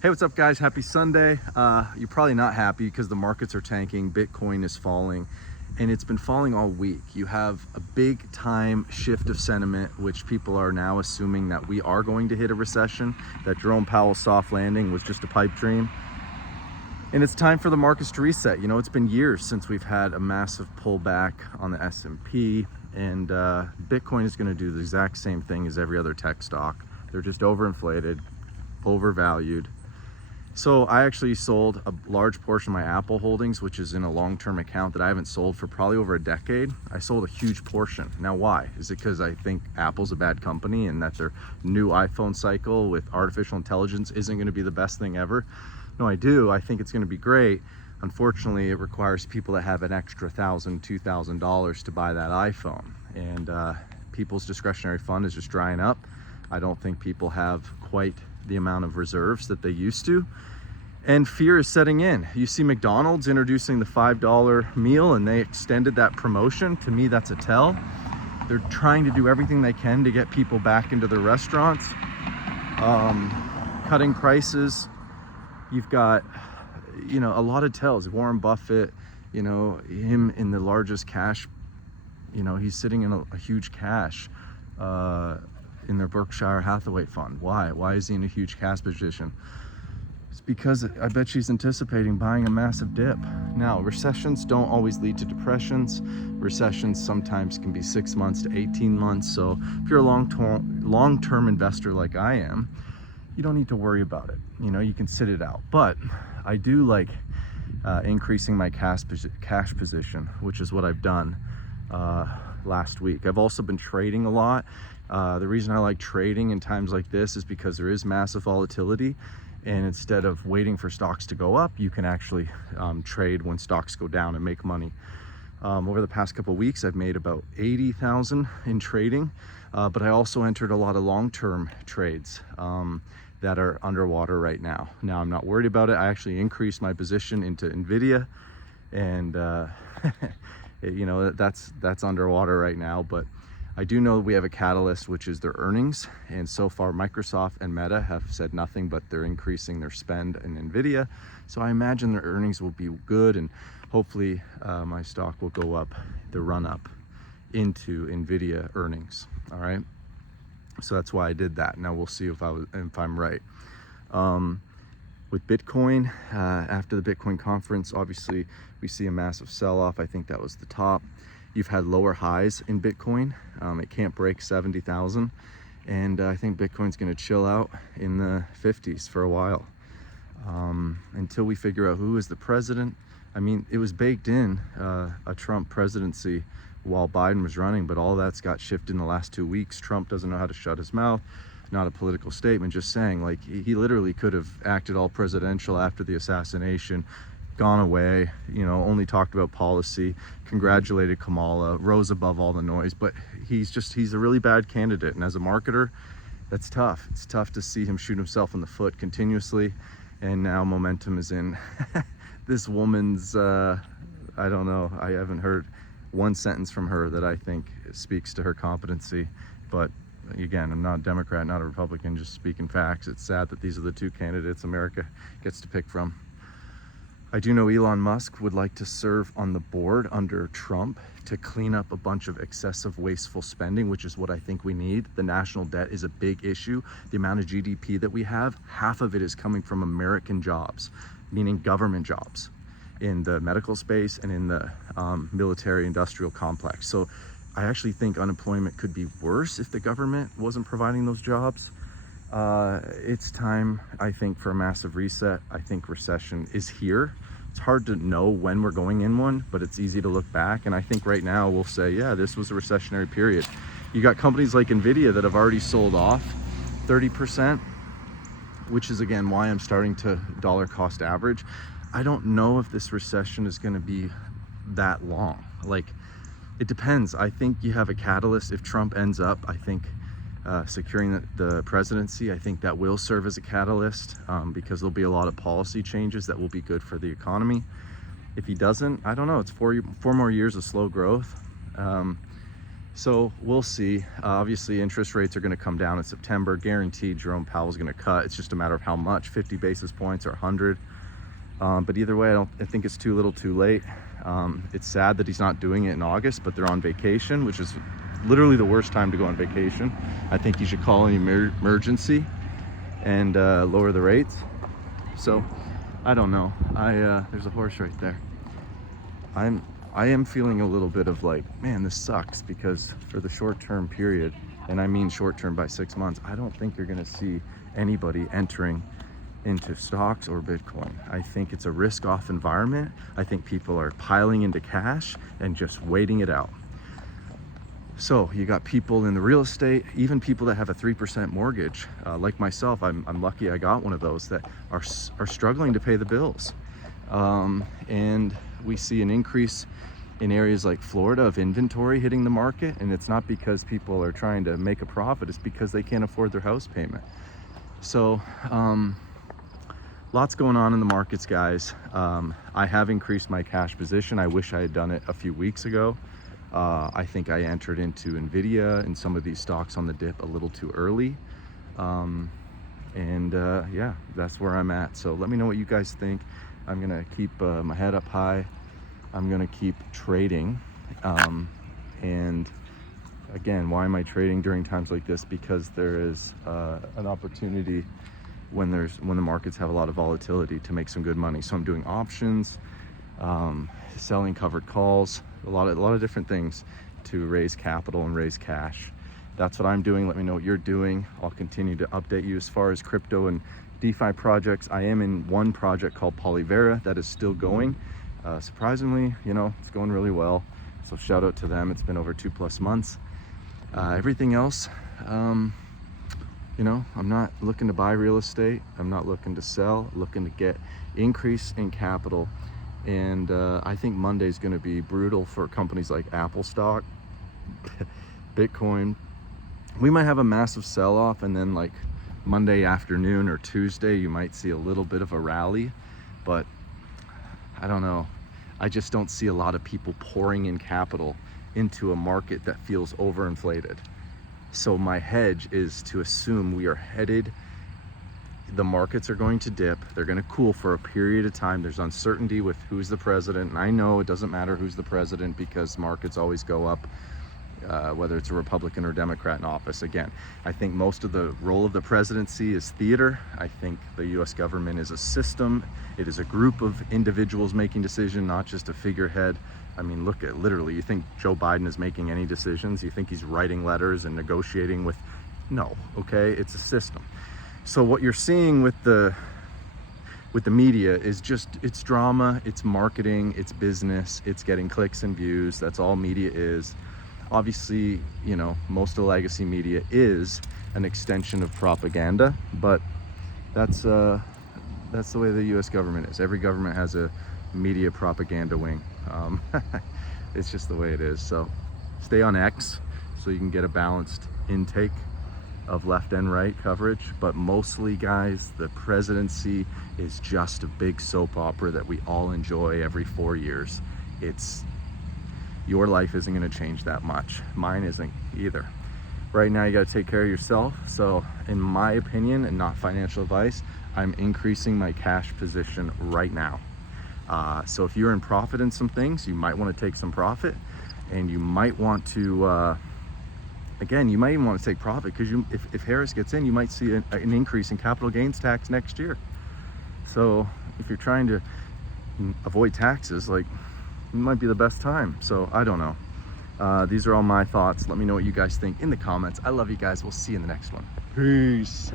Hey, what's up, guys? Happy Sunday. You're probably not happy because the markets are tanking, Bitcoin is falling, and it's been falling all week. You have a big time shift of sentiment, which people are now assuming that we are going to hit a recession, that Jerome Powell's soft landing was just a pipe dream. And it's time for the markets to reset. You know, it's been years since we've had a massive pullback on the S&P, and Bitcoin is going to do the exact same thing as every other tech stock. They're just overinflated, overvalued. So I actually sold a large portion of my Apple holdings, which is in a long-term account that I haven't sold for probably over a decade. I sold a huge portion. Now, why? Is it because I think Apple's a bad company and that their new iPhone cycle with artificial intelligence isn't going to be the best thing ever? No, I do. I think it's going to be great. Unfortunately, it requires people that have an extra $1,000, $2,000 to buy that iPhone. And people's discretionary fund is just drying up. I don't think people have quite the amount of reserves that they used to. And fear is setting in. You see McDonald's introducing the $5 meal and they extended that promotion. To me, that's a tell. They're trying to do everything they can to get people back into their restaurants, cutting prices. You've got, you know, a lot of tells. Warren Buffett, you know, him in the largest cash, you know, he's sitting in a huge cash in their Berkshire Hathaway fund. Why is he in a huge cash position? It's because I bet she's anticipating buying a massive dip. Now, recessions don't always lead to depressions. Recessions sometimes can be 6 months to 18 months. So if you're a long-term investor like I am, you don't need to worry about it. You know, you can sit it out. But I do like increasing my cash position, which is what I've done last week. I've also been trading a lot. The reason I like trading in times like this is because there is massive volatility, and instead of waiting for stocks to go up, you can actually trade when stocks go down and make money. Over the past couple of weeks, I've made about 80,000 in trading, but I also entered a lot of long-term trades that are underwater right now. Now, I'm not worried about it. I actually increased my position into NVIDIA, and you know, that's underwater right now, but I do know we have a catalyst, which is their earnings. And so far, Microsoft and Meta have said nothing but they're increasing their spend in NVIDIA. So I imagine their earnings will be good, and hopefully my stock will go up, the run up into NVIDIA earnings. All right. So that's why I did that. Now we'll see if I'm right. With Bitcoin, after the Bitcoin conference, obviously we see a massive sell-off. I think that was the top. You've had lower highs in Bitcoin. It can't break 70,000. And I think Bitcoin's going to chill out in the 50s for a while until we figure out who is the president. I mean, it was baked in a Trump presidency while Biden was running, but all that's got shifted in the last 2 weeks. Trump doesn't know how to shut his mouth. Not a political statement, just saying, like, he literally could have acted all presidential after the assassination, gone away, you know, only talked about policy, congratulated Kamala, rose above all the noise. But he's a really bad candidate. And as a marketer, that's tough. It's tough to see him shoot himself in the foot continuously. And now momentum is in this woman's, I don't know, I haven't heard one sentence from her that I think speaks to her competency. But again, I'm not a Democrat, not a Republican, just speaking facts. It's sad that these are the two candidates America gets to pick from. I do know Elon Musk would like to serve on the board under Trump to clean up a bunch of excessive wasteful spending, which is what I think we need. The national debt is a big issue. The amount of GDP that we have, half of it is coming from American jobs, meaning government jobs in the medical space and in the military industrial complex. So I actually think unemployment could be worse if the government wasn't providing those jobs. It's time, I think, for a massive reset. I think recession is here. It's hard to know when we're going in one, but it's easy to look back. And I think right now we'll say, yeah, this was a recessionary period. You got companies like NVIDIA that have already sold off 30%, which is, again, why I'm starting to dollar cost average. I don't know if this recession is going to be that long. Like, it depends. I think you have a catalyst. If Trump ends up, I think, securing the presidency, I think that will serve as a catalyst because there'll be a lot of policy changes that will be good for the economy. If he doesn't, I don't know. It's four more years of slow growth. So we'll see. Obviously, interest rates are going to come down in September. Guaranteed, Jerome Powell is going to cut. It's just a matter of how much, 50 basis points or 100. But either way, I think it's too little too late. It's sad that he's not doing it in August, but they're on vacation, which is literally the worst time to go on vacation. I think he should call an emergency and lower the rates. So I don't know. There's a horse right there. I am feeling a little bit of like, man, this sucks, because for the short-term period, and I mean short-term by 6 months, I don't think you're going to see anybody entering into stocks or Bitcoin. I think it's a risk-off environment. I think people are piling into cash and just waiting it out. So you got people in the real estate, even people that have a 3% mortgage, like myself. I'm lucky I got one of those, that are struggling to pay the bills. And we see an increase in areas like Florida of inventory hitting the market, and it's not because people are trying to make a profit, it's because they can't afford their house payment. So lots going on in the markets, guys. I have increased my cash position. I wish I had done it a few weeks ago. I think I entered into Nvidia and some of these stocks on the dip a little too early. Yeah, that's where I'm at. So let me know what you guys think. I'm gonna keep my head up high. I'm gonna keep trading. And again, why am I trading during times like this? Because there is an opportunity when the markets have a lot of volatility to make some good money. So I'm doing options, selling covered calls, a lot of different things to raise capital and raise cash. That's what I'm doing. Let me know what you're doing. I'll continue to update you as far as crypto and DeFi projects. I am in one project called Polyvera that is still going. Surprisingly, it's going really well. So shout out to them. It's been over 2+ months. Everything else, I'm not looking to buy real estate. I'm not looking to sell, looking to get increase in capital. And I think Monday's going to be brutal for companies like Apple stock, Bitcoin. We might have a massive sell-off, and then like Monday afternoon or Tuesday, you might see a little bit of a rally. But I don't know. I just don't see a lot of people pouring in capital into a market that feels overinflated. So my hedge is to assume we are headed, the markets are going to dip, they're going to cool for a period of time. There's uncertainty with who's the president, and I know it doesn't matter who's the president because markets always go up, whether it's a Republican or Democrat in office. Again, I think most of the role of the presidency is theater. I think the US government is a system. It is a group of individuals making decisions, not just a figurehead. I mean, look at literally, you think Joe Biden is making any decisions? You think he's writing letters and negotiating with? No, okay? It's a system. So what you're seeing with the media is just, it's drama, it's marketing, it's business, it's getting clicks and views. That's all media is. Obviously, most of the legacy media is an extension of propaganda, but that's the way the US government is. Every government has a media propaganda wing. It's just the way it is. So stay on X so you can get a balanced intake of left and right coverage. But mostly, guys, the presidency is just a big soap opera that we all enjoy every 4 years. Your life isn't going to change that much. Mine isn't either. Right now, you got to take care of yourself. So in my opinion, and not financial advice, I'm increasing my cash position right now. So if you're in profit in some things, you might want to take some profit, and you might want to, again, you might even want to take profit because if Harris gets in, you might see an increase in capital gains tax next year. So if you're trying to avoid taxes, like, it might be the best time. So I don't know. These are all my thoughts. Let me know what you guys think in the comments. I love you guys. We'll see you in the next one. Peace.